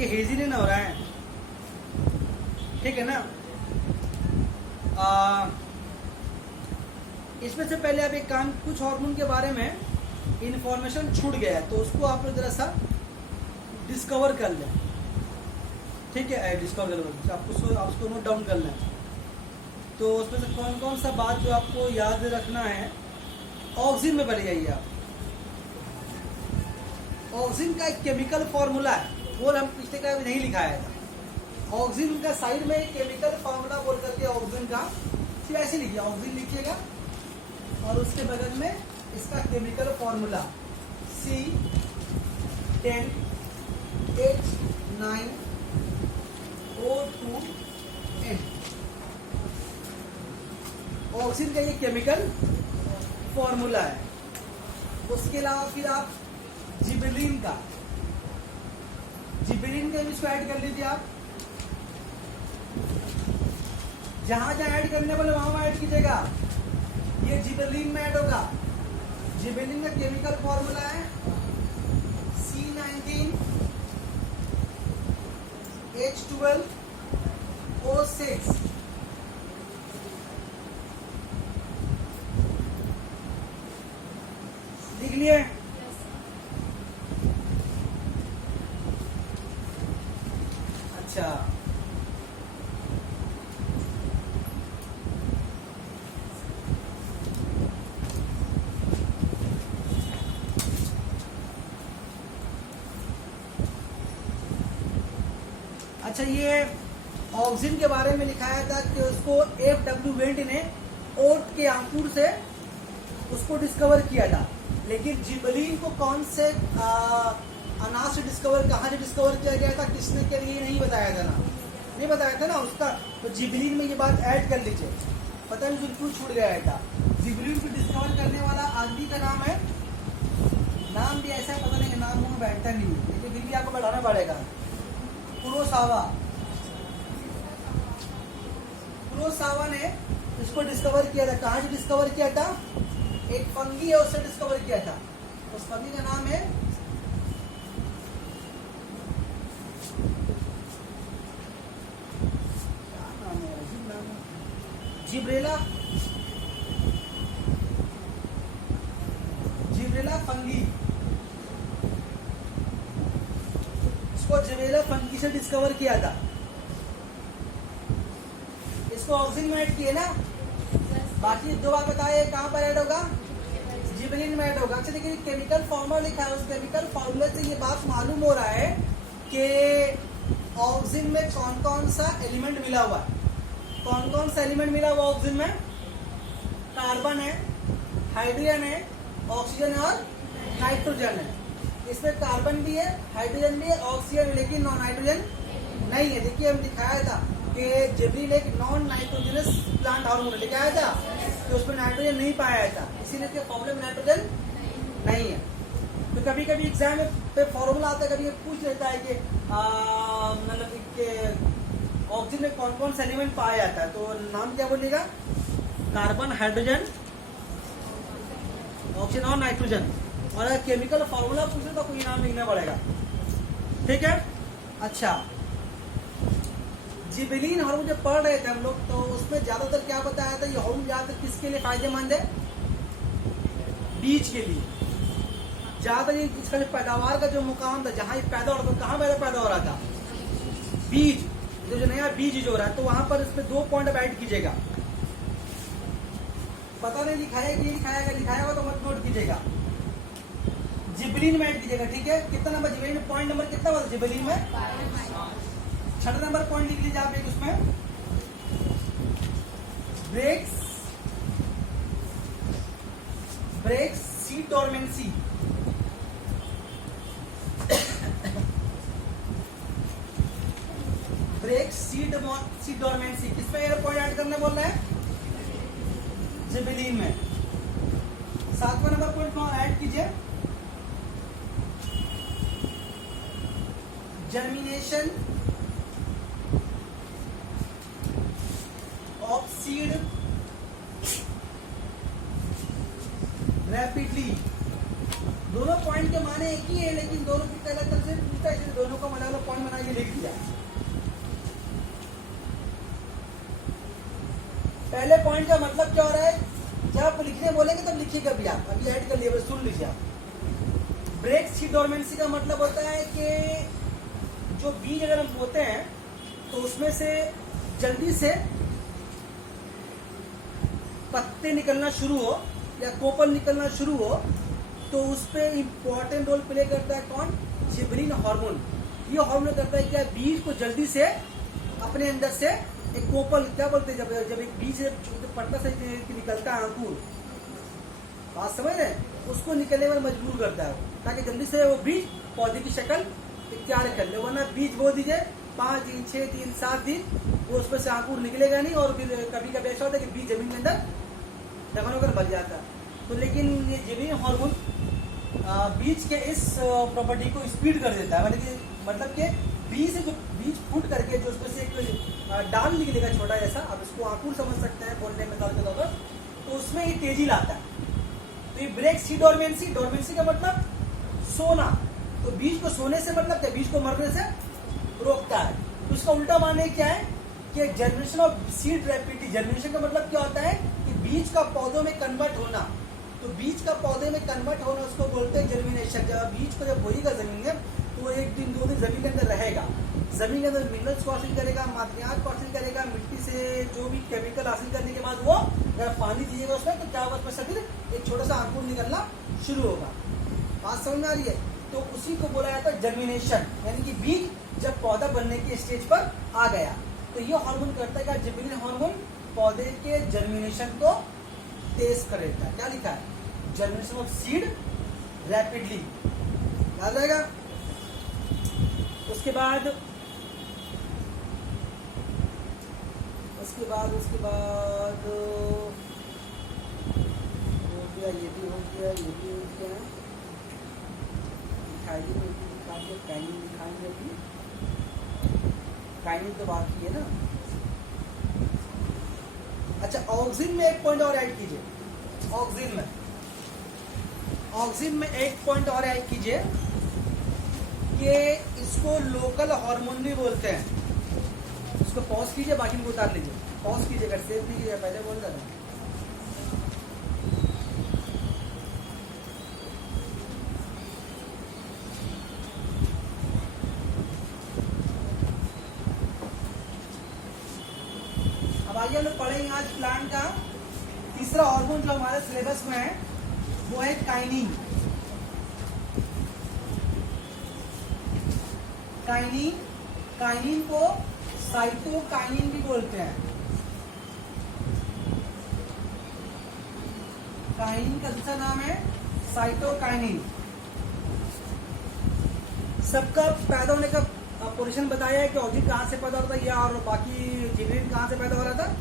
ये हेजी नहीं ना हो रहा है, ठीक है ना। इसमें से पहले आप एक काम, कुछ हार्मोन के बारे में इंफॉर्मेशन छूट गया है तो उसको आप लोग जरा सा डिस्कवर कर लें, ठीक है। डिस्कवर कर आपको नोट डाउन कर लें। तो उसमें से कौन कौन सा बात जो आपको याद रखना है, ऑक्सीजन में पढ़ जाइए आप। ऑक्सीजन का एक केमिकल फॉर्मूला है, वो हम पिछले का भी नहीं लिखाया था। ऑक्सीजन का साइड में एक केमिकल फॉर्मूला बोल करके ऑक्सीजन का सिर्फ ऐसे लिखिए, ऑक्सीजन लिखिएगा और उसके बगल में इसका केमिकल फॉर्मूला C10H9O2N। ऑक्सीजन का ये केमिकल फॉर्मूला है। उसके अलावा फिर आप जिबेलिन का इसको ऐड कर लीजिए आप। जहां जहां ऐड करने वाले वहां ऐड कीजिएगा। ये जिबेलिन में ऐड होगा। जिबेलिन का केमिकल फॉर्मूला है C19H12O6। लिख लिए? अच्छा, अच्छा ये ऑक्सीजन के बारे में लिखाया था कि उसको F.W. वेंट ने ओट के अंकुर से उसको डिस्कवर किया था। लेकिन जिबेलिन को कौन से अनाज से डिस्कवर, कहाँ से डिस्कवर किया गया था, किसने के लिए नहीं बताया था ना, नहीं बताया था ना उसका। तो जिबेलिन में ये बात ऐड कर लीजिए, पता नहीं बिल्कुल छूट गया था। जिबेलिन को डिस्कवर करने वाला आदमी का नाम है, नाम भी ऐसा है पता नहीं, नाम मुंह में बैठता नहीं है, लेकिन फिर भी आपको बढ़ाना पड़ेगा। कुरोसावा ने इसको डिस्कवर किया था। कहाँ से डिस्कवर किया था? एक फंगी है उससे डिस्कवर किया था। उस फंगी का नाम है जिब्रेला फंगी। इसको जिब्रेला फंगी से डिस्कवर किया था। इसको ऑक्सीजन में ऐड किए ना। बाकी जो बात बताए कहाँ पर ऐड होगा? जिबेलिन में ऐड होगा। अच्छा देखिए केमिकल फॉर्मूला लिखा है, उस केमिकल फॉर्मूले से ये बात मालूम हो रहा है कि ऑक्सीजन में कौन कौन सा एलिमेंट मिला हुआ है। कौन कौन सा एलिमेंट मिला हुआ ऑक्सीजन में? कार्बन है, हाइड्रोजन है, ऑक्सीजन और नाइट्रोजन है। इसमें कार्बन भी है, हाइड्रोजन भी है, ऑक्सीजन, लेकिन नॉन नाइट्रोजन नहीं है। देखिए हम दिखाया था कि जिबेलिन एक नॉन नाइट्रोजनस प्लांट हार्मोन लेके आया था तो उसमें नाइट्रोजन नहीं पाया था, इसीलिए इसके फॉर्मूले में नाइट्रोजन नहीं है। तो कभी कभी एग्जाम में पे फॉर्मूला आता है, कभी ये पूछ लेता है कि मतलब ऑक्सीजन में कौन कौन सा एलिमेंट पाया जाता है, तो नाम क्या बोलेगा? कार्बन, हाइड्रोजन, ऑक्सीजन और नाइट्रोजन। और अगर केमिकल फॉर्मूला पूछे तो कोई नाम लिखना पड़ेगा, ठीक है। अच्छा, जिबेलिन हार्मोन जब पढ़ रहे थे हम लोग तो उसमें ज्यादातर क्या बताया था? ये हार्मोन ज्यादातर किसके लिए फायदेमंद है? बीज के लिए। ज्यादातर इसका पैदावार का जो मुकाम था, जहां ये पैदा हो रहा था, कहाँ पैदा हो रहा था? बीज, जो नया बीज जो हो रहा है, तो वहां पर इसमें 2 पॉइंट ऐड कीजिएगा। पता नहीं लिखाया कि लिखाया होगा तो मत नोट कीजिएगा। जिबेलिन में ऐड कीजिएगा, ठीक है। कितना नंबर जिबेलिन में? पॉइंट नंबर कितना हुआ जिबेलिन में? 6 नंबर पॉइंट लिख लीजिए आप एक उसमें। Breaks seed dormancy. Breaks seed dormancy किसमें ये पॉइंट ऐड करना बोल रहे हैं? जिबेलिन में। 7वां नंबर पॉइंट कौन ऐड कीजिए? Germination of seed rapidly. दोनों पॉइंट के माने एक ही है, लेकिन दोनों की अलग तरह से पूछता है, दोनों का अलग अलग पॉइंट बना बना के लिख दिया। पहले पॉइंट का मतलब क्या हो रहा है, जब आप लिखने बोलेंगे तब लिखिएगा भी आप, अभी ऐड कर लिया, सुन लीजिए आप। ब्रेक सीड डोरमेंसी का मतलब होता है कि जो बीज अगर हम बोते हैं तो उसमें से जल्दी से पत्ते निकलना शुरू हो या कोपल निकलना शुरू हो, तो उस पर इम्पोर्टेंट रोल प्ले करता है कौन, जिबरिन हार्मोन। ये हार्मोन करता है क्या, बीज को जल्दी से अपने अंदर से एक कोपल, क्या बोलते हैं जब एक बीज से पत्ता से निकलता है अंकुर, बात समझ रहे हैं, उसको निकलने में मजबूर करता है ताकि जल्दी से वो बीज पौधे की शक्ल इख्तियार कर ले। वरना बीज बो दीजिए 5 दिन 6 दिन 7 दिन, वो उसमें से अंकुर निकलेगा नहीं, और फिर कभी कभी ऐसा होता है कि बीज जमीन के अंदर दफन होकर मर जाता है। तो लेकिन ये जिबरिन हार्मोन बीज के इस प्रॉपर्टी को स्पीड कर देता है, मतलब कि बीज से जो बीज फूट करके जो उसमें से एक डाल निकलेगा छोटा जैसा, अब इसको अंकुर समझ सकते हैं बोलने में के तौर पर, तो उसमें ये तेजी लाता है। तो ये ब्रेक सीड डोरमेंसी, डोरमेंसी का मतलब सोना, तो बीज को सोने से मतलब क्या, बीज को मरने से रोकता है। तो इसका उल्टा माने क्या है कि generation of seed rapidly, generation का मतलब क्या होता है कि बीज का पौधों में कन्वर्ट होना, तो बीज का पौधे में कन्वर्ट होना उसको बोलते हैं जर्मिनेशन। जब बीज को जब बोएगा जमीन में तो वो 1 दिन 2 दिन जमीन के अंदर रहेगा, जमीन के अंदर मिनरल्स को हासिल करेगा, मादनियात को हासिल करेगा, मिट्टी से जो भी केमिकल हासिल करने के बाद वो अगर पानी दीजिएगा उसमें तो क्या होगा, उसमें से फिर एक छोटा सा अंकुर निकलना शुरू होगा। बात समझ में आ रही है? तो उसी को बोला जाता है जर्मिनेशन, यानी कि बीज जब पौधा बनने की स्टेज पर आ गया, तो ये हार्मोन करता है, जिबरिन हार्मोन पौधे के जर्मिनेशन को तेज कर देता है। क्या लिखा है, जर्मिनेशन ऑफ सीड रैपिडली, याद रहेगा। उसके बाद हो गया, ये भी हो गया, ये भी हो गया, दिखाएंगे अभी, काइनिन तो बाकी है ना। अच्छा, ऑक्सिन में एक पॉइंट और ऐड कीजिए, ऑक्सिन में एक पॉइंट और ऐड कीजिए कि इसको लोकल हार्मोन भी बोलते हैं। उसको पॉज कीजिए, बाकी को उतार लीजिए, पॉज कीजिए, अगर सेव नहीं कीजिए, पहले बोल रहा था। अब आइए हम लोग पढ़ेंगे आज प्लांट का तीसरा हार्मोन जो हमारे सिलेबस में है, वो है काइनिन। काइनिन को साइटोकाइनिन भी बोलते हैं। काइनिन का दूसरा नाम है साइटोकाइनिन। सबका पैदा होने का पोजीशन बताया है कि ऑक्सीजन कहाँ से पैदा होता है या और बाकी जिबरिन कहाँ से पैदा हो रहा था,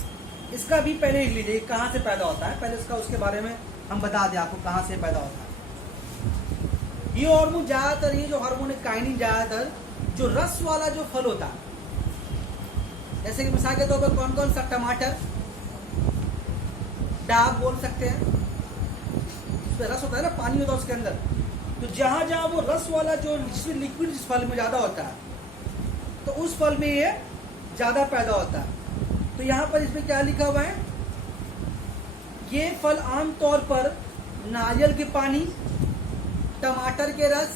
इसका भी पहले लिख लीजिए कहाँ से पैदा होता है, पहले इसका उसके बारे में हम बता दें आपको कहाँ से पैदा होता है। ये हार्मोन ज्यादातर, ये जो हार्मोन है काइनिन, ज्यादातर जो रस वाला जो फल होता है, जैसे कि मिसाल के तौर पर कौन कौन सा, टमाटर, डाब बोल सकते हैं, उसमें रस होता है ना, पानी होता है उसके अंदर, तो जहां जहां वो रस वाला जो लिक्विड जिस फल में ज्यादा होता है, तो उस फल में ये ज्यादा पैदा होता है। तो यहाँ पर इसमें क्या लिखा हुआ है, ये फल आमतौर पर नारियल के पानी, टमाटर के रस,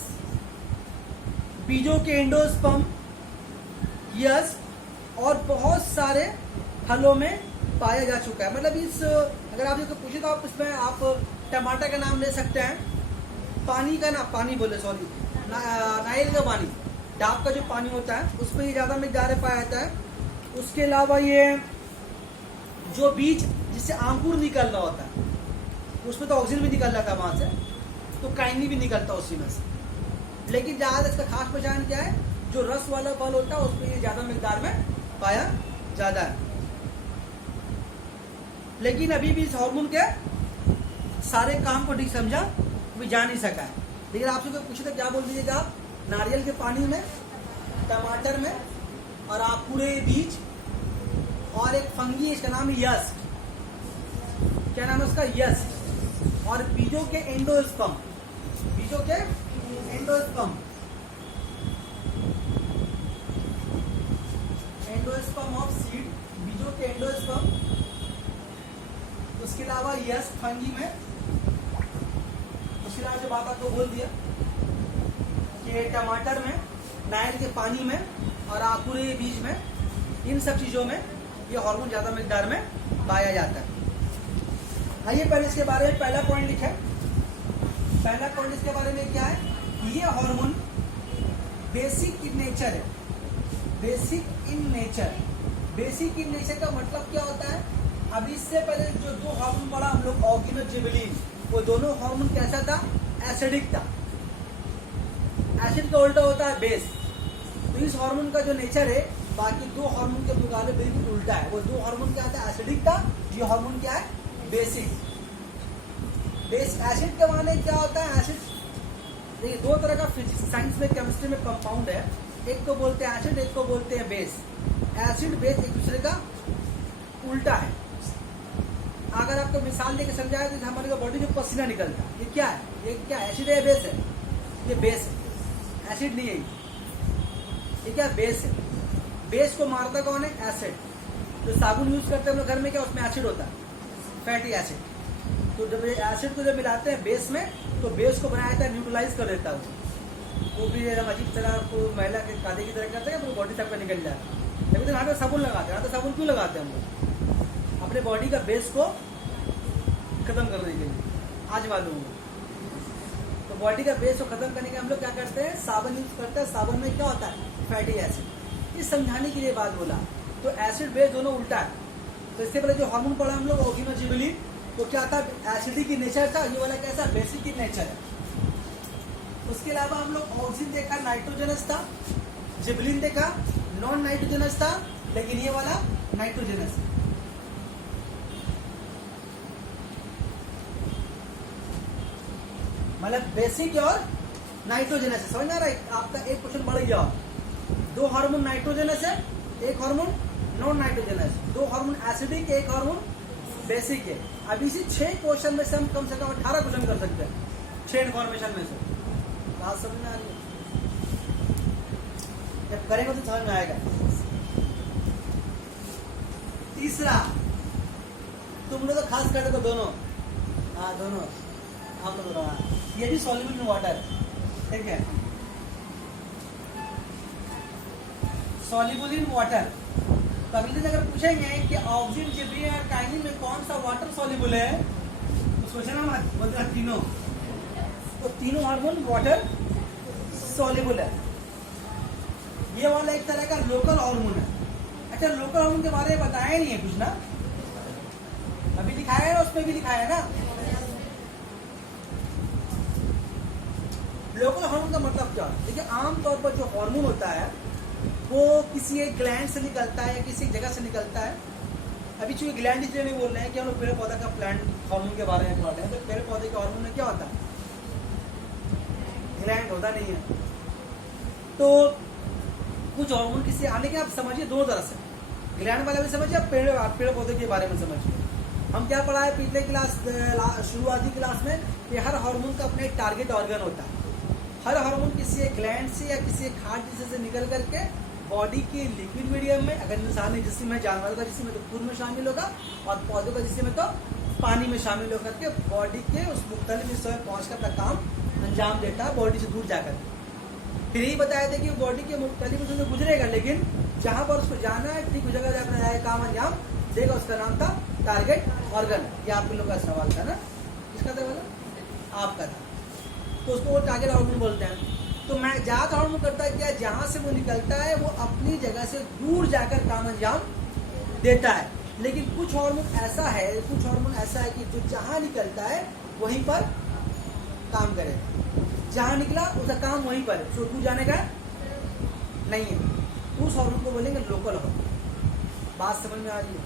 बीजों के एंडोस्पर्म, यस, और बहुत सारे फलों में पाया जा चुका है। मतलब इस, अगर आप इसको पूछे तो आप इसमें आप टमाटर का नाम ले सकते हैं, पानी का ना, पानी बोले सॉरी, नारियल का पानी, डाब का जो पानी होता है उसमें ये ज्यादा मिकदार में पाया जाता है। उसके अलावा ये जो बीज जिससे अंकुर निकल रहा होता है, उसमें तो ऑक्सीजन भी निकल रहा था वहां से, तो काइनिन भी निकलता उसी में से। लेकिन ज्यादा इसका खास पहचान क्या है, जो रस वाला फल होता है उसमें ये ज्यादा मिकदार में पाया जाता है। लेकिन अभी भी इस हार्मोन के सारे काम को ठीक समझा भी जा नहीं सका है। लेकिन आपसे कोई पूछे तो क्या बोल दीजिएगा आप, नारियल के पानी में, टमाटर में, और आप पूरे बीज, और एक फंगी इसका नाम है यस्ट, क्या नाम है उसका, यस्ट, और बीजों के एंडोस्पर्म, बीजों के एंडोस्पर्म, उसके अलावा यस फंगी में, उसके अलावा जो बात आपको बोल दिया कि टमाटर में, नारियल के पानी में और आकुरे के बीज में, इन सब चीजों में ये हार्मोन ज्यादा मिकदार में पाया जाता है। आइए पहले इसके बारे में पहला पॉइंट लिखा है। पहला पॉइंट इसके बारे में क्या है, ये हार्मोन बेसिक इन नेचर है। Basic in nature, basic in nature का मतलब क्या होता है, अभी इससे पहले जो दो हार्मोन पढ़ा हम लोग ऑर्गेन और जिबलिन, वो दोनों हार्मोन कैसा था, एसिडिक था। एसिड का उल्टा होता है बेस। तो इस हार्मोन का जो नेचर है बाकी दो हार्मोन के मुकाबले बिल्कुल उल्टा है। वो दो हार्मोन क्या था, एसिडिक था, ये हार्मोन क्या है, बेसिक। बेस एसिड के माने क्या होता है, एसिड देखिए दो तरह का फिजिक्स साइंस में केमिस्ट्री में कंपाउंड है, एक को बोलते हैं एसिड, एक को बोलते हैं बेस। एसिड बेस एक दूसरे का उल्टा है। अगर आपको मिसाल देकर समझाया तो हमारे बॉडी में पसीना निकलता है, ये क्या है, ये क्या एसिड है, बेस है, ये बेस है, एसिड नहीं है ये क्या बेस है। बेस को मारता कौन है, एसिड। जो साबुन यूज करते हैं हम लोग घर में, क्या उसमें एसिड होता है, फैटी एसिड। तो जब ये एसिड को जब मिलाते हैं बेस में, तो बेस को बनाया जाता है, न्यूट्रलाइज कर देता है वो भी एकदम अजीब तरह को महिला के कादे की तरह करते हैं, तो बॉडी तक का निकल जाता है। लेकिन यहाँ पे साबुन लगाते हैं, यहाँ तो साबुन क्यों लगाते हैं हम लोग, अपने बॉडी का बेस को खत्म करने के लिए, आज मालूम है। तो बॉडी का बेस को खत्म करने के हम लोग क्या करते हैं, साबुन यूज करते हैं। साबुन में क्या होता है, फैटी एसिड। इस समझाने के लिए बात बोला। तो एसिड बेस दोनों उल्टा है। तो इससे पहले जो हार्मोन पढ़ा हम लोग ऑर्गेन और जिबलिन, तो क्या था, एसिडिक की नेचर था, ये वाला कैसा, बेसिक की नेचर है। उसके अलावा हम लोग ऑक्सीजन देखा नाइट्रोजनस था, जिबलिन देखा नॉन नाइट्रोजनस था, लेकिन ये वाला नाइट्रोजनस है। मतलब बेसिक और नाइट्रोजनस है, समझ आ रहा है। आपका एक क्वेश्चन बढ़ गया, दो हार्मोन नाइट्रोजनस है, एक हार्मोन नॉन नाइट्रोजनस, दो हार्मोन एसिडिक, एक हार्मोन बेसिक है। अब इसी 6 क्वेश्चन में से हम कम 18 क्वेश्चन कर सकते हैं, 6 इन्फॉर्मेशन में से। बात समझ में आ रही है, जब करेंगे तो समझ में आएगा। तीसरा, तुम लोग तो खास कर देखो दोनों, हाँ दोनों आप लोग, ये भी सॉल्युबल इन वाटर, ठीक है, सॉल्युबल इन वाटर। तो अगले दिन अगर पूछेंगे कि ऑक्सीजन, जिबलिन और काइनिन में कौन सा वाटर सॉल्युबल है, तो सोचना मत, बोलते तीनों। तो तीनों हार्मोन वाटर सॉल्युबल है। ये वाला एक तरह का लोकल हार्मोन है। अच्छा, लोकल हार्मोन के बारे में बताया नहीं है कुछ ना, अभी दिखाया है ना, उसमें भी दिखाया है ना। लोकल हार्मोन का मतलब क्या है, देखिए आमतौर पर जो हार्मोन होता है वो किसी एक ग्लैंड से निकलता है या किसी एक जगह से निकलता है। अभी चूंकि ग्लैंड इसलिए नहीं बोल रहे हैं कि हम लोग पेड़ पौधा का प्लांट हार्मोन के बारे में पढ़ रहे हैं, तो पेड़ पौधे के हार्मोन में क्या होता है, ग्लैंड होता नहीं है। तो कुछ हार्मोन किसी आने के, आप समझिए दो तरह से, ग्लैंड वाला भी समझिए, आप पेड़ पौधे के बारे में समझिए। हम क्या पढ़ा है पिछले क्लास, शुरुआती क्लास में, कि हर हार्मोन का अपना एक टारगेट ऑर्गन होता है। हर हार्मोन किसी एक ग्लैंड से या किसी एक हार्ट डिजीज से निकल करके बॉडी के लिक्विड मीडियम में, अगर इंसान जिसम में, जानवर का जिसम में तो खून में शामिल होगा, और पौधों का जिसम में तो पानी में शामिल होकर के बॉडी के उस मुख्तलिफ हिस्सों में पहुंच कर अपना काम अंजाम देता है, बॉडी से दूर जाकर। फिर यही बताया था कि बॉडी के मुख्तलिफ हिस्सों में गुजरेगा, लेकिन जहां पर उसको जाना है ठीक उस जगह अपना काम अंजाम देगा। उसका नाम था टारगेट ऑर्गन। ये आप लोग का सवाल था ना, किसका था बोला, आपका था। तो उसको वो टारगेट हार्मोन बोलते हैं। तो मैं ज्यादा हार्मोन करता है क्या, जहां से वो निकलता है वो अपनी जगह से दूर जाकर काम अंजाम देता है। लेकिन कुछ हार्मोन ऐसा है, कुछ हार्मोन ऐसा है कि जो जहां निकलता है वहीं पर काम करेगा, जहां निकला उसका काम वहीं पर है, तो दूर जाने का नहीं है। तो उस हार्मोन को बोलेंगे लोकल हार्मोन। बात समझ में आ रही है।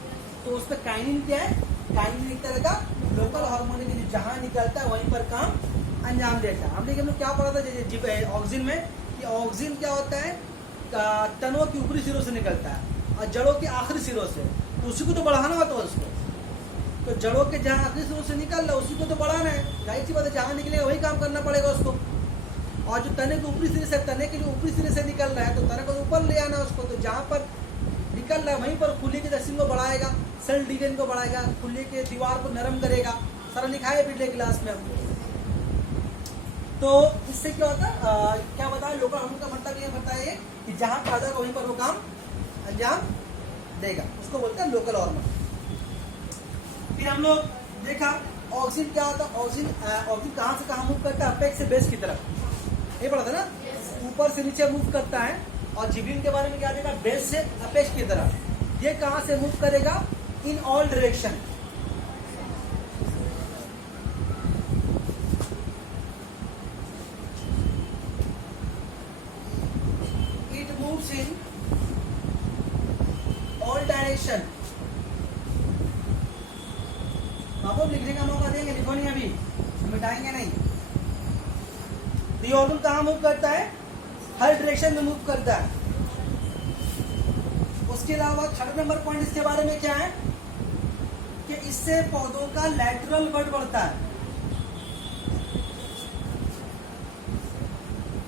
तो उसमें काइनिन क्या है, काइनिन एक तरह का लोकल हार्मोन है, जहां निकलता है वहीं पर काम अंजाम देता है। हमने लोग क्या पढ़ा था ऑक्सीजन में, कि ऑक्सीजन क्या होता है, तनों के ऊपरी सिरों से निकलता है और जड़ों के आखिरी सिरों से, तो उसी को तो बढ़ाना होता है उसको। तो जड़ों के जहाँ आखिरी सिरों से निकल रहा है उसी को तो बढ़ाना है, जाहिर सी बात है, जहाँ निकलेगा वही काम करना पड़ेगा उसको। और जो तने के ऊपरी सिरे से, तने के जो ऊपरी सिरे से निकल रहा है, तो तने को ऊपर ले आना उसको। तो जहाँ पर केमिकल वहीं पर खुले के दक्षिण को बढ़ाएगा, सेल डिवीजन को बढ़ाएगा, खुले के दीवार को नरम करेगा, सारा लिखा है पिछले क्लास में। तो इससे क्या होता है, क्या बताया, लोकल हार्मोन का मतलब ये बताइए कि जहां पैदा वहीं पर वो काम अंजाम देगा, उसको बोलते हैं लोकल हार्मोन। फिर हम लोग देखा ऑक्सीजन क्या होता है, ऑक्सीजन कहां से कहां मूव करता है, अपेक्स से बेस की तरफ, ये पढ़ा था ना, ऊपर से नीचे मूव करता है। और जिबलिन के बारे में क्या देखा, बेस से अपेक्स की तरफ। ये कहां से मूव करेगा, in all direction. It moves in all direction. आपको लिखने का मौका देंगे, लिखो नहीं अभी, मिटाएंगे नहीं। तो ये ऑर्गन कहां मूव करता है, हर डायरेक्शन में मूव करता है। उसके अलावा थर्ड नंबर पॉइंट इसके बारे में क्या है कि इससे पौधों का लैटरल बड बढ़ता है।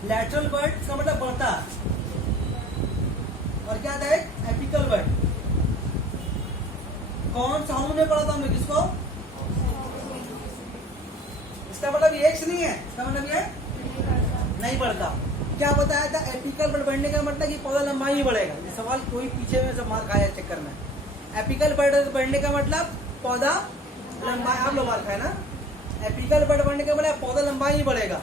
लैटरल बड का मतलब बढ़ता है। और क्या था, एक एपिकल बड। कौन सा हार्मोन में पढ़ा था हमने, किसको, इसका मतलब ये नहीं है, इसका मतलब ये नहीं बढ़ता। क्या बताया था, एपिकल बड बढ़ने का मतलब कि पौधा लंबाई ही बढ़ेगा। ये सवाल कोई पीछे में से मार खाया चक्कर में। एपिकल बड बढ़ने का मतलब पौधा लंबाई, आप लोग मार खाए ना, एपिकल बड बढ़ने का मतलब पौधा लंबाई ही बढ़ेगा।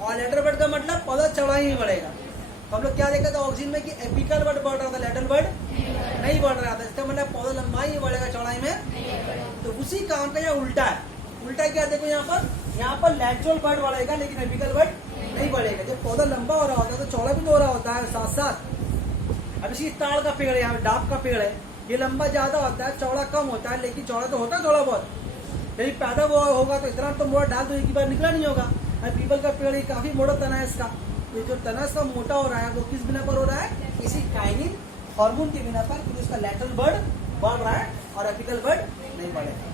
और लेटरल बड का मतलब पौधा चौड़ाई ही बढ़ेगा। तो हम लोग क्या देखा था ऑक्सीजन में कि एपिकल बड बढ़ रहा था, लेटरल बड नहीं बढ़ रहा था। इसका मतलब पौधा लंबाई ही बढ़ेगा, चौड़ाई में। तो उसी काम का यहाँ उल्टा है। उल्टा क्या देखो, यहाँ पर लैटरल बड बढ़ेगा लेकिन एपिकल बड नहीं बढ़ेगा। जब पौधा लंबा हो रहा होता है तो चौड़ा भी तो हो रहा होता है साथ साथ। अब इसी ताड़ का पेड़ है, यहाँ डाब का पेड़ है, ये लंबा ज्यादा होता है, चौड़ा कम होता है, लेकिन चौड़ा तो होता है थोड़ा बहुत। यदि पैदा वो होगा तो इतना तो मोटा डाल तो एक ही बार निकला नहीं होगा। पीपल का पेड़ काफी मोटा तना है इसका। तो जो तना इसका मोटा हो रहा है वो किस बिना पर हो रहा है, किसी काइनिन हार्मोन के बिना पर, क्योंकि उसका लैटरल बड बढ़ रहा है और एपिकल बड नहीं बढ़ेगा।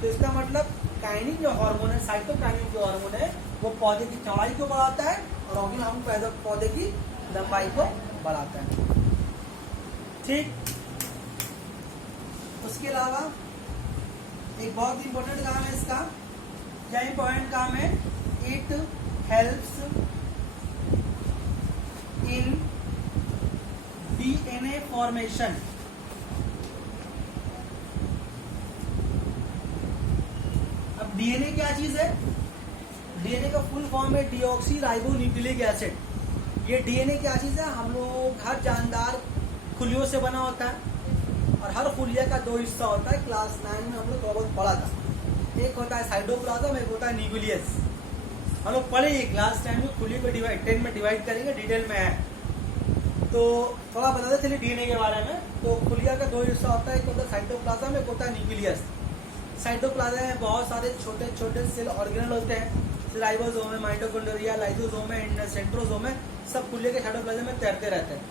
तो इसका मतलब काइनिन जो हार्मोन है, साइटोकाइनिन जो हार्मोन है, वो पौधे की चौड़ाई को बढ़ाता है और ऑर्गेन हार्मोन पौधे की लंबाई को बढ़ाता है। ठीक। उसके अलावा एक बहुत इंपॉर्टेंट काम है इसका। क्या इंपॉर्टेंट काम है, it helps in DNA formation. अब डीएनए क्या चीज है, डीएनए का फुल फॉर्म है डीऑक्सी राइबो न्यूक्लिक एसिड। ये डीएनए क्या चीज है, हम लोग हर जानदार खुलियों से बना होता है और हर खुलिया का दो हिस्सा होता है। क्लास 9 में हम लोग थोड़ा बहुत पढ़ा था। एक होता है साइटोप्लाज्म, एक होता है न्यूक्लियस। हम लोग पढ़ेंगे क्लास 10 में, खुली को 10 में डिवाइड करेंगे, डिटेल में है। तो थोड़ा बताते चलिए डीएनए के बारे में। तो खुलिया का दो हिस्सा होता है, एक होता है साइटोप्लाज्म, एक होता है न्यूक्लियस। साइटोप्लाज्म में बहुत सारे छोटे छोटे सेल ऑर्गेनल होते हैं, राइबोसोम है, माइटोकॉन्ड्रिया, लाइसोसोम है, सेंट्रोसोम है, सब खुलिया के साइटोप्लाज्म में तैरते रहते हैं।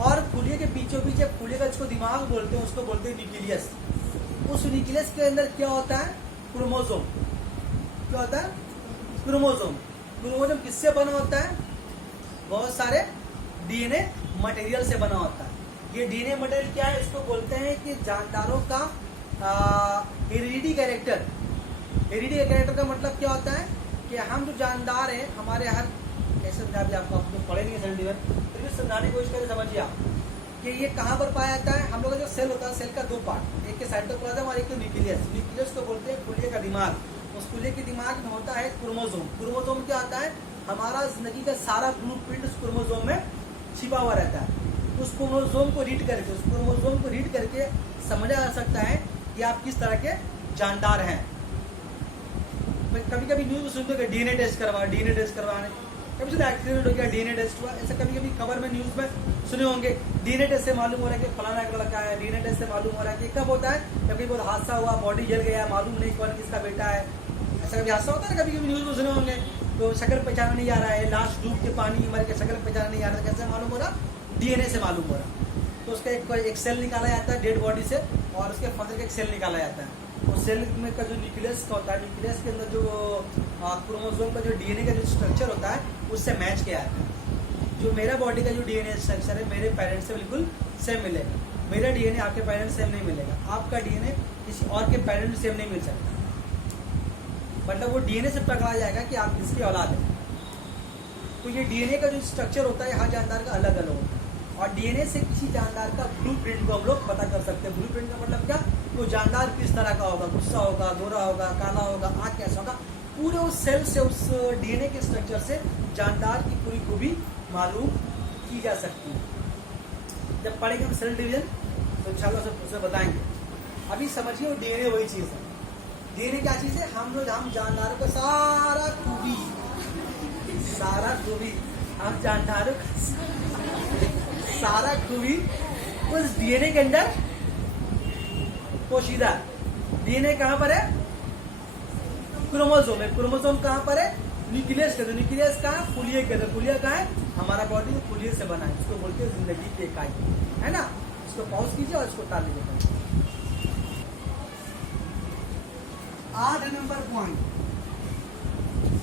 और खुलिया के बीचों बीच एक खुलिया का जिसको दिमाग बोलते हैं, उसको बोलते हैं न्यूक्लियस। उस न्यूक्लियस के अंदर क्या होता है, क्रोमोसोम। क्या होता है, क्रोमोसोम। क्रोमोसोम किससे बना होता है, बहुत सारे डीएनए मटेरियल से बना होता है। ये डीएनए मटेरियल क्या है, इसको बोलते हैं कि जानदारों का हेरिडिटी कैरेक्टर। हेरिडिटी कैरेक्टर का मतलब क्या होता है कि हम जो जानदार हैं, हमारे हर, कैसे समझा भी आपको, आप पढ़े नहीं है फिर भी समझाने की कोशिश करें, समझिए आप कि ये कहाँ पर पाया जाता है। हम लोग का जो सेल होता है, सेल का दो पार्ट, एक के साइटोप्लाज्म और एक के न्यूक्लियस। न्यूक्लियस को बोलते हैं खुलिया का दिमाग। उस खुलिया के दिमाग में होता है क्रोमोसोम। क्रोमोसोम क्या होता है, हमारा जिंदगी का सारा ब्लूप्रिंट उस क्रोमोसोम में छिपा हुआ रहता है। उस क्रोमोसोम को रीड करके समझा जा सकता है कि आप किस तरह के जानदार हैं। कभी कभी न्यूज में सुनते हैं डीएनए टेस्ट करवाने, कभी सुना एक्सीडेंट हो गया, डीएनए टेस्ट हुआ, ऐसा कभी कभी खबर में न्यूज में सुने होंगे। डीएनए टेस्ट से मालूम हो रहा है कि फलाना एक लड़का है, डीएनए टेस्ट से मालूम हो रहा है कि कब होता है, जब बहुत हादसा हुआ, बॉडी जल गया, मालूम नहीं कौन किसका बेटा है। ऐसा कभी हादसा होता है, कभी कभी न्यूज में सुने होंगे। तो शक्ल पहचाना नहीं जा रहा है, लाश डूब के पानी मर के शक्ल पहचाना नहीं जा रहा है, कैसे मालूम हो रहा, डीएनए से मालूम हो रहा। तो उसका एक सेल निकाला जाता है डेड बॉडी से, और उसके फंसे का एक सेल निकाला जाता है। उस सेल में का जो न्यूक्लियस का होता है, न्यूक्लियस के अंदर जो क्रोमोसोम का जो डीएनए का जो स्ट्रक्चर होता है, उससे मैच किया जाता है। जो मेरा बॉडी का जो डीएनए स्ट्रक्चर है मेरे पेरेंट्स से बिल्कुल सेम मिलेगा। मेरा डीएनए आपके पेरेंट्स सेम नहीं मिलेगा, आपका डीएनए किसी और के पेरेंट्स सेम नहीं मिल सकता, मतलब वो डीएनए से पकड़ा जाएगा कि आप किसकी औलाद है। तो ये डीएनए का जो स्ट्रक्चर होता है हर जानदार का अलग अलग होता है, और डीएनए से किसी जानदार का ब्लूप्रिंट को हम लोग पता कर सकते हैं। ब्लूप्रिंट का मतलब क्या, वो जानदार किस तरह का होगा, गुस्सा होगा, गोरा होगा, काला होगा, आँख कैसा होगा, पूरे उस सेल से, उस डीएनए के स्ट्रक्चर से जानदार की पूरी खूबी मालूम की जा सकती है। जब पढ़ेंगे हम सेल डिवीजन तो इंशाल्लाह उसे बताएंगे। अभी समझिए वो डीएनए वही चीज़ है। डीएनए क्या चीज़ है, हम जानदारों का सारा खूबी हम जानदारों का सारा खूबी उस डीएनए के अंदर पोशीदा। डीएनए कहाँ पर है, क्रोमोसोम है। क्रोमोसोम कहाँ पर है, न्यूक्लियस के अंदर। न्यूक्लियस कहाँ है, फुलिया के अंदर। फुलिया कहाँ है, हमारा बॉडी फुलिया से बना है, इसको बोलते हैं जिंदगी की इकाई, है ना। इसको पॉज कीजिए और इसको टाल लीजिए। 8 नंबर पॉइंट,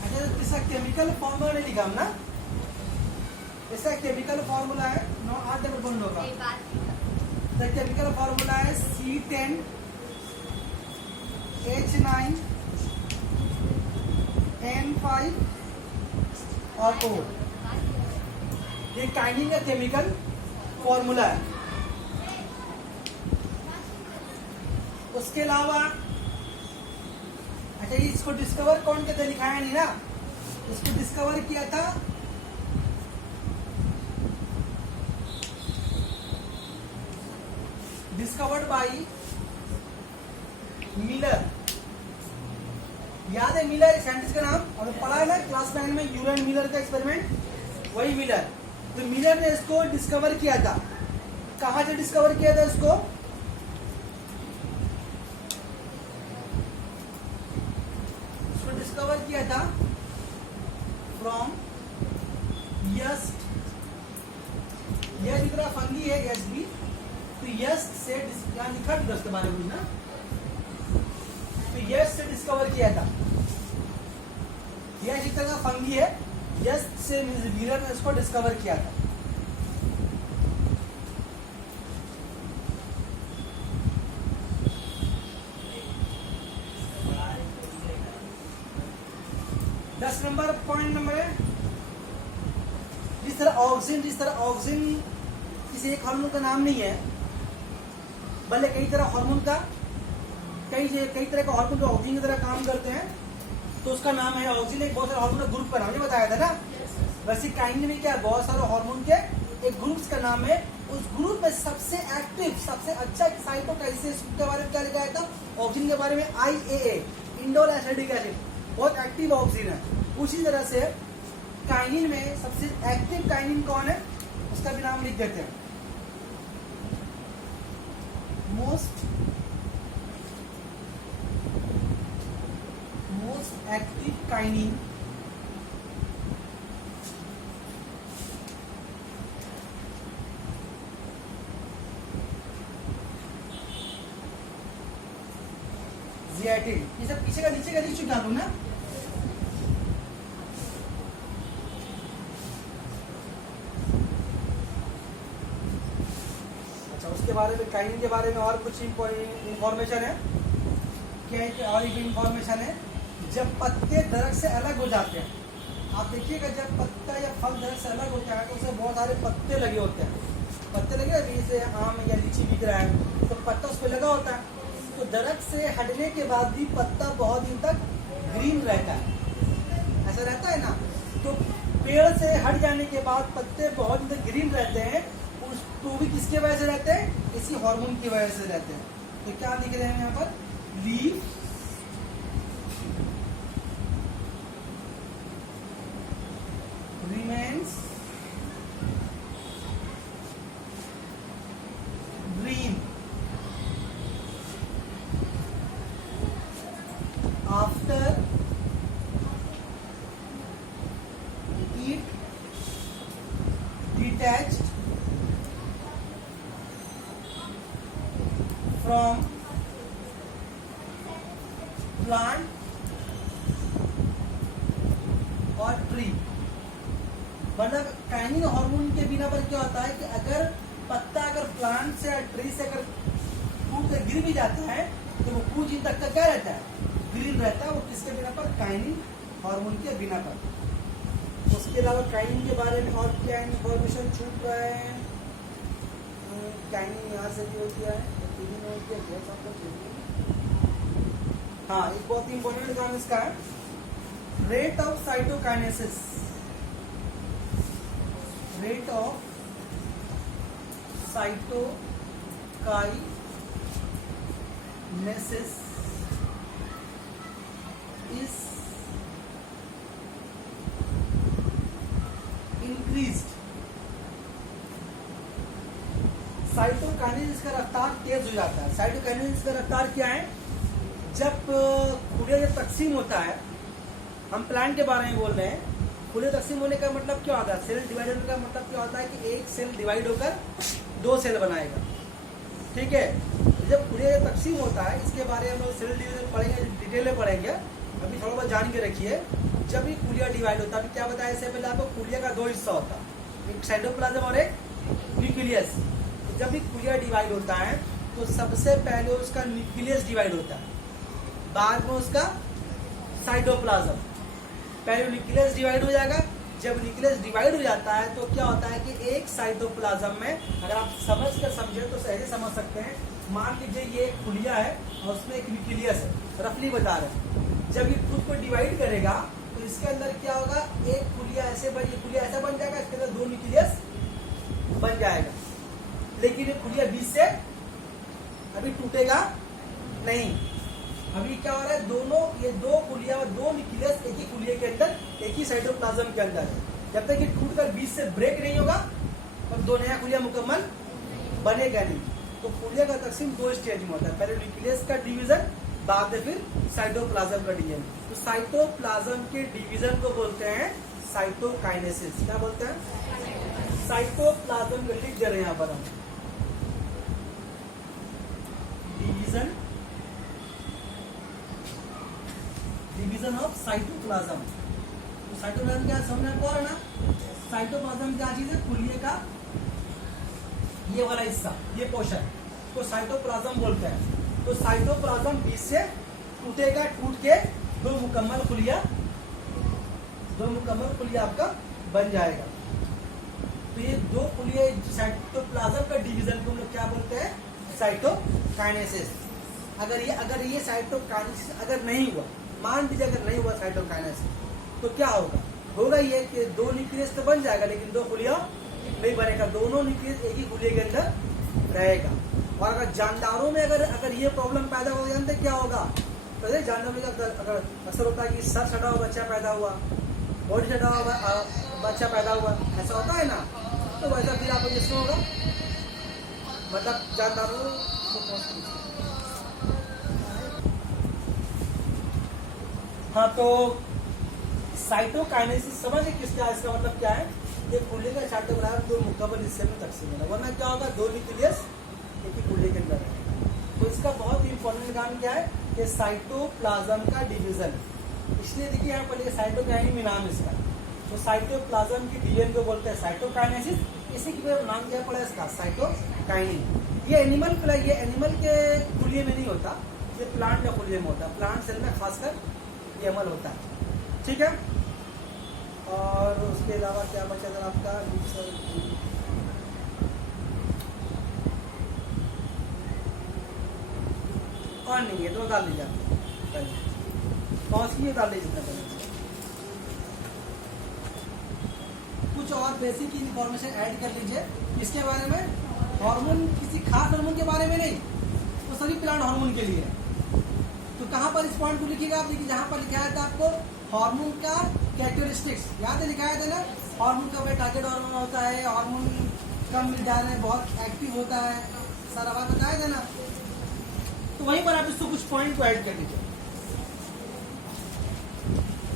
अच्छा इसका केमिकल फॉर्मूला नहीं लिखा हम ना, इसका केमिकल फॉर्मूला है 8 नंबर पॉइंट होगा। द केमिकल फॉर्मूला है C10 H9 N5 और O। ये काइनिन का केमिकल फॉर्मूला है। उसके अलावा अच्छा इसको डिस्कवर कौन कहते, लिखाया नहीं ना, इसको डिस्कवर किया था डिस्कवर्ड बाई मिलर। याद है मिलर साइंटिस्ट का नाम, और पढ़ा है ना क्लास 9 में यूरेन मिलर का एक्सपेरिमेंट, वही मिलर। तो मिलर ने इसको डिस्कवर किया था। कहाँ से डिस्कवर किया था इसको, डिस्कवर किया था फ्रॉम यस्ट। यह जितना फंगी है यस्ट भी, तो यस्ट से यहाँ लिखा दस्त के बारे में ना, तो यस्ट से डिस्कवर किया था। यह जितना फंगी है, यस्ट से मिलर ने इसको डिस्कवर किया था। नंबर पॉइंट नंबर है, जिस तरह ऑक्सीजन किसी एक हार्मोन का नाम नहीं है, भले कई तरह हार्मोन का कई तरह का हार्मोन जो ऑक्सीजन की तरह काम करते हैं, तो उसका नाम है ऑक्सीजन। एक बहुत सारे हार्मोन का ग्रुप का नाम नहीं बताया था ना, वैसे काइनिन में क्या बहुत सारे हार्मोन के एक ग्रुप का नाम है। उस ग्रुप में सबसे एक्टिव, सबसे अच्छा साइटोकाइनेसिस के बारे में क्या लिखा था, ऑक्सीजन के बारे में IAA, इंडोल एसिटिक एसिड, बहुत एक्टिव ऑक्सीजन है। उसी तरह से काइनिन में सबसे एक्टिव काइनिन कौन है, उसका भी नाम लिख देते हैं। Most active kinin zeatin. ये सब पीछे का नीचे का नीचे डालू ना। अच्छा उसके बारे में, काइनिन के बारे में और कुछ इंफॉर्मेशन है क्या, और एक इंफॉर्मेशन है, जब पत्ते दरख्त से अलग हो जाते हैं, आप देखिएगा जब पत्ता या फल दरख्त से अलग होता है तो उसमें बहुत सारे पत्ते लगे होते हैं। पत्ते लगे, अभी जैसे आम या लीची बिक रहा है तो पत्ता उस पर लगा होता है, तो दरख्त से हटने के बाद भी पत्ता बहुत दिन तक ग्रीन रहता है, ऐसा रहता है ना। तो पेड़ से हट जाने के बाद पत्ते बहुत दिन तक ग्रीन रहते हैं, तो भी किसकी वजह से रहते हैं, इसी हार्मोन की वजह से रहते हैं। तो क्या लिख रहे हैं यहाँ पर, leaf remains green after it detached from plant or tree, but मतलब काइनिन हार्मोन के बिना पर क्या होता है कि अगर पत्ता अगर प्लांट से या ट्री से अगर टूट कर गिर भी जाता है तो वो कुछ दिन तक का क्या रहता है, ग्रीन रहता है। वो किसके बिना पर, काइनिन हार्मोन के बिना पर। उसके अलावा काइनिन के बारे में और क्या इन्फॉर्मेशन छूट रहा है? काइनिन यहाँ से भी होती है, हाँ एक बहुत इंपॉर्टेंट काम इसका है, rate of cytokinesis. Rate of cytokinesis is increased. Cytokinesis का रफ्तार तेज हो जाता है। साइटोकाइनेसिस का रफ्तार क्या है? जब खुलिया जब तकसीम होता है, हम प्लांट के बारे में बोल रहे हैं, खुलिया तकसीम होने का मतलब क्या होता है? सेल डिवाइड होने का मतलब क्या होता है कि एक सेल डिवाइड होकर दो सेल बनाएगा, ठीक है। जब खुलिया जब तकसीम होता है, इसके बारे में हम लोग सेल डिवीजन पढ़ेंगे, डिटेल में पढ़ेंगे, अभी थोड़ा बहुत जान के रखिए। जब भी खुलिया डिवाइड होता है, अभी क्या बताया इससे पहले आपको, खुलिया का दो हिस्सा होता है, एक साइटोप्लाज्म और एक न्यूक्लियस। जब भी खुलिया डिवाइड होता है तो सबसे पहले उसका न्यूक्लियस डिवाइड होता है, बाद में उसका साइटोप्लाज्म। पहले न्यूक्लियस डिवाइड हो जाएगा। जब न्यूक्लियस डिवाइड हो जाता है तो क्या होता है कि एक साइटोप्लाज्म में, अगर आप समझ कर समझे तो ऐसे समझ सकते हैं, मान लीजिए ये एक खुलिया है और उसमें एक न्यूक्लियस है, रफली बता रहे हैं। जब ये खुद को डिवाइड करेगा तो इसके अंदर क्या होगा, एक खुलिया ऐसे बन जाएगा, इसके अंदर दो न्यूक्लियस बन जाएगा। लेकिन ये खुलिया बीच से अभी टूटेगा नहीं। अभी क्या हो रहा है, दोनों ये दो खुलिया और दो न्यूक्लियस एक ही खुलिया के अंदर, एक ही साइटोप्लाज्म के अंदर है। जब तक ये टूटकर बीच से ब्रेक नहीं होगा और दो नया खुलिया मुकम्मल बनेगा नहीं। तो खुलिया का तकसीम दो स्टेज में होता है, पहले न्यूक्लियस का डिवीजन, बाद में फिर साइटोप्लाज्म का डिवीजन। तो साइटोप्लाज्म के डिवीजन को बोलते हैं साइटोकाइनेसिस। क्या बोलते हैं? साइटोप्लाज्म का लिख दे रहे हैं यहाँ पर हम, डिवीजन ऑफ साइटोप्लाज्म। तो साइटोप्लाज्म क्या समझ में आ ना? साइटोप्लाज्म क्या चीज है? खुलिये का ये वाला हिस्सा, ये पोर्शन को साइटोप्लाज्म बोलते हैं। तो साइटोप्लाज्म बीच से टूटेगा, टूट के दो मुकम्मल खुलिया आपका बन जाएगा। तो ये दो खुलिया साइटोप्लाज्म का डिवीजन को हम लोग क्या बोलते हैं? साइटोकाइनेसिस। अगर ये साइटोकाइनेसिस अगर नहीं हुआ, मान लीजिए अगर नहीं हुआ साइटोकाइनेसिस, तो क्या होगा ये कि दो न्यूक्लियस तो बन जाएगा लेकिन दो खुलिया नहीं बनेगा, दोनों न्यूक्लियस एक ही खुलिया के अंदर रहेगा। और अगर जानदारों में अगर ये प्रॉब्लम पैदा हो, जानते क्या होगा? तो जानदारों में अगर अक्सर होता है कि सर सटा हुआ बच्चा पैदा हुआ, बॉडी सटा हुआ बच्चा पैदा हुआ, ऐसा होता है ना। तो वैसा फिर आप जिसमें होगा, मतलब जानदारों हाँ। तो साइटोकाइनेसिस समझे किसका, इसका मतलब क्या है? ये खुले का साइटोप्लाज्म दो मुकम्मल हिस्से में तकसीम है, वरना क्या होगा, दो न्यूक्लियस एक ही खुले के अंदर है। तो इसका बहुत ही इंपॉर्टेंट काम क्या है कि साइटोप्लाज्म का डिवीजन। इसलिए देखिए यहाँ पर साइटोकाइनिन में नाम इसका। तो साइटोप्लाज्म की डिवीजन को बोलते हैं साइटोकाइनेसिस, इसी की वजह नाम क्या पड़ा इसका, साइटोकाइनिन। ये एनिमल के खुलिये में नहीं होता, ये प्लांट के खुलिये में होता है। प्लांट सेल में खासकर ये अमल होता है, ठीक है। और उसके अलावा क्या बचा था आपका? और नहीं है तो डाल लीजिए पहले, कौन सी डाल लीजिए पहले। कुछ और बेसिक इंफॉर्मेशन ऐड कर लीजिए इसके बारे में। हार्मोन किसी खास हार्मोन के बारे में नहीं, वो सभी प्लांट हार्मोन के लिए। तो कहाँ पर इस पॉइंट को लिखिएगा आप? देखिए जहाँ पर लिखा था आपको हार्मोन का कैरेक्टरिस्टिक्स, याद है लिखाया था ना? हार्मोन का टारगेट हार्मोन होता है, हार्मोन कम मिल जाने में बहुत एक्टिव होता है, सारा बात बताया था ना। तो वहीं पर आप इसको कुछ पॉइंट को ऐड कर लीजिए।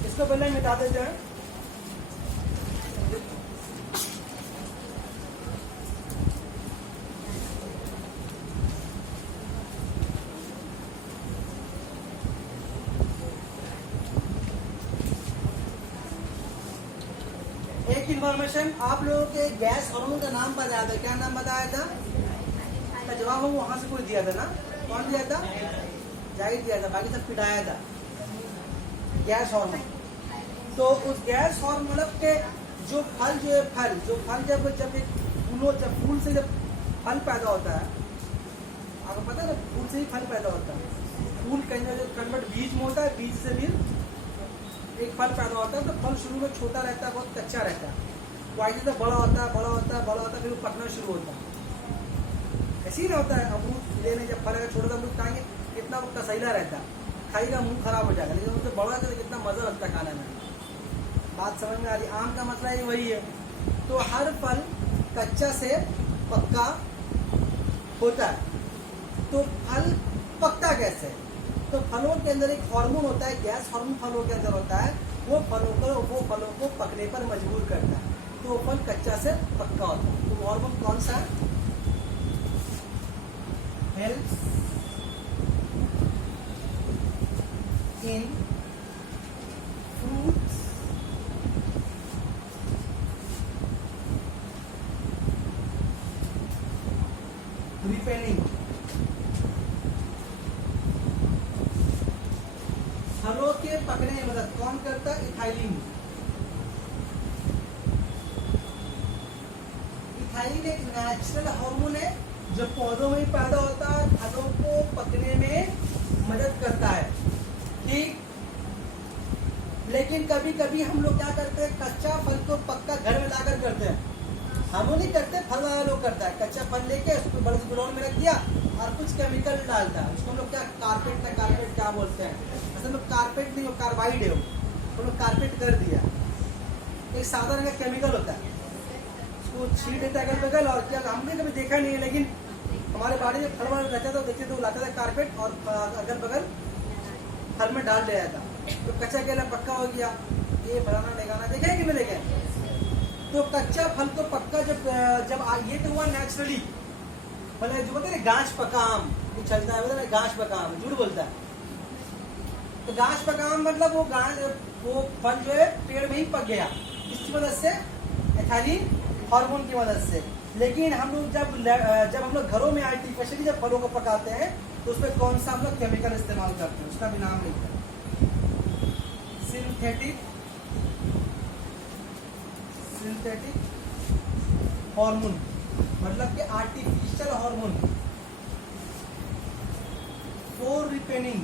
इसको पहले मिटा देते हैं। एक इन्फॉर्मेशन आप लोगों के गैस हार्मोन का नाम बताया था, क्या नाम बताया था? का जवाब हम वहां से कोई दिया था ना, कौन दिया था? जाहिर दिया था, बाकी सब पिटाया था। Gas hormone. तो उस गैस हार्मोन मतलब के जो फल जब जब फूल से जब फल पैदा होता है, आपको पता है ना, फूल से ही फल पैदा होता है। फूल के अंदर जो कन्वर्ट बीज में होता है, बीज से फिर एक फल पैदा होता है। तो फल शुरू में छोटा रहता है, बहुत कच्चा रहता है, वाइट से बड़ा होता है, फिर वो पकना शुरू होता है। ऐसे ही ना होता है। अमरूद लेने जब फल अगर छोटा सा अमरूद खाएंगे कितना वो कसैला रहता है, खाएगा मुंह खराब हो जाएगा, लेकिन उससे बड़ा तो कितना मजा लगता है खाने में। बात समझ में आ रही? आम का मसला ही वही है। तो हर फल कच्चा से पक्का होता है। तो फल पकता कैसे? तो फलों के अंदर एक हार्मोन होता है, गैस हार्मोन फलों के अंदर होता है। वो फलों को पकने पर मजबूर करता है, तो वो फल कच्चा से पक्का होता है। तो वो हार्मोन कौन सा है? Help in fruits ripening. फलों के पकने में मदद कौन करता है? इथाइलिन। इथाइलिन एक नेचुरल हार्मोन है जो पौधों में पैदा होता है, फलों को पकने में मदद करता है, ठीक। लेकिन कभी कभी हम लोग क्या करते हैं, कच्चा फल को पक्का घर में लाकर करते हैं। हम लोग नहीं करते, फल वाला लोग करता है। कच्चा फल लेके उसको बड़े से ग्राउंड में रख दिया और कुछ केमिकल डालता है, उसको हम लोग क्या कारपेट क्या बोलते हैं। असल में कारपेट नहीं, वो कार्बाइड है, वो लोग कारपेट कर दिया। एक सादा रंग का केमिकल होता है, उसको छीट देता है अगल बगल। और क्या हमने कभी देखा नहीं है, लेकिन हमारे बाड़ी में फल वाला रहता था, देखते तो लाता था कारपेट और अगल बगल फल में डाल दिया था। तो कच्चा केला पक्का हो गया, ये फलाना ढेगाना देखा है कि नहीं देखे। तो कच्चा फल तो पक्का जब ये तो हुआ नेचुरली। जो बोलते हैं गाछ पका आम, ये चलता है, गाछ पका आम, झूठ बोलता है। तो गाछ पका आम मतलब वो फल जो है पेड़ में ही पक गया, इसकी मदद से, एथाइलिन हार्मोन की मदद से। लेकिन हम लोग जब हम लोग घरों में आर्टिफिशियली जब फलों को पकाते हैं, तो उसमें कौन सा हम लोग केमिकल इस्तेमाल करते हैं, उसका भी नाम लिखते हैं, सिंथेटिक हार्मोन, मतलब कि आर्टिफिशियल हार्मोन फॉर रिपेनिंग।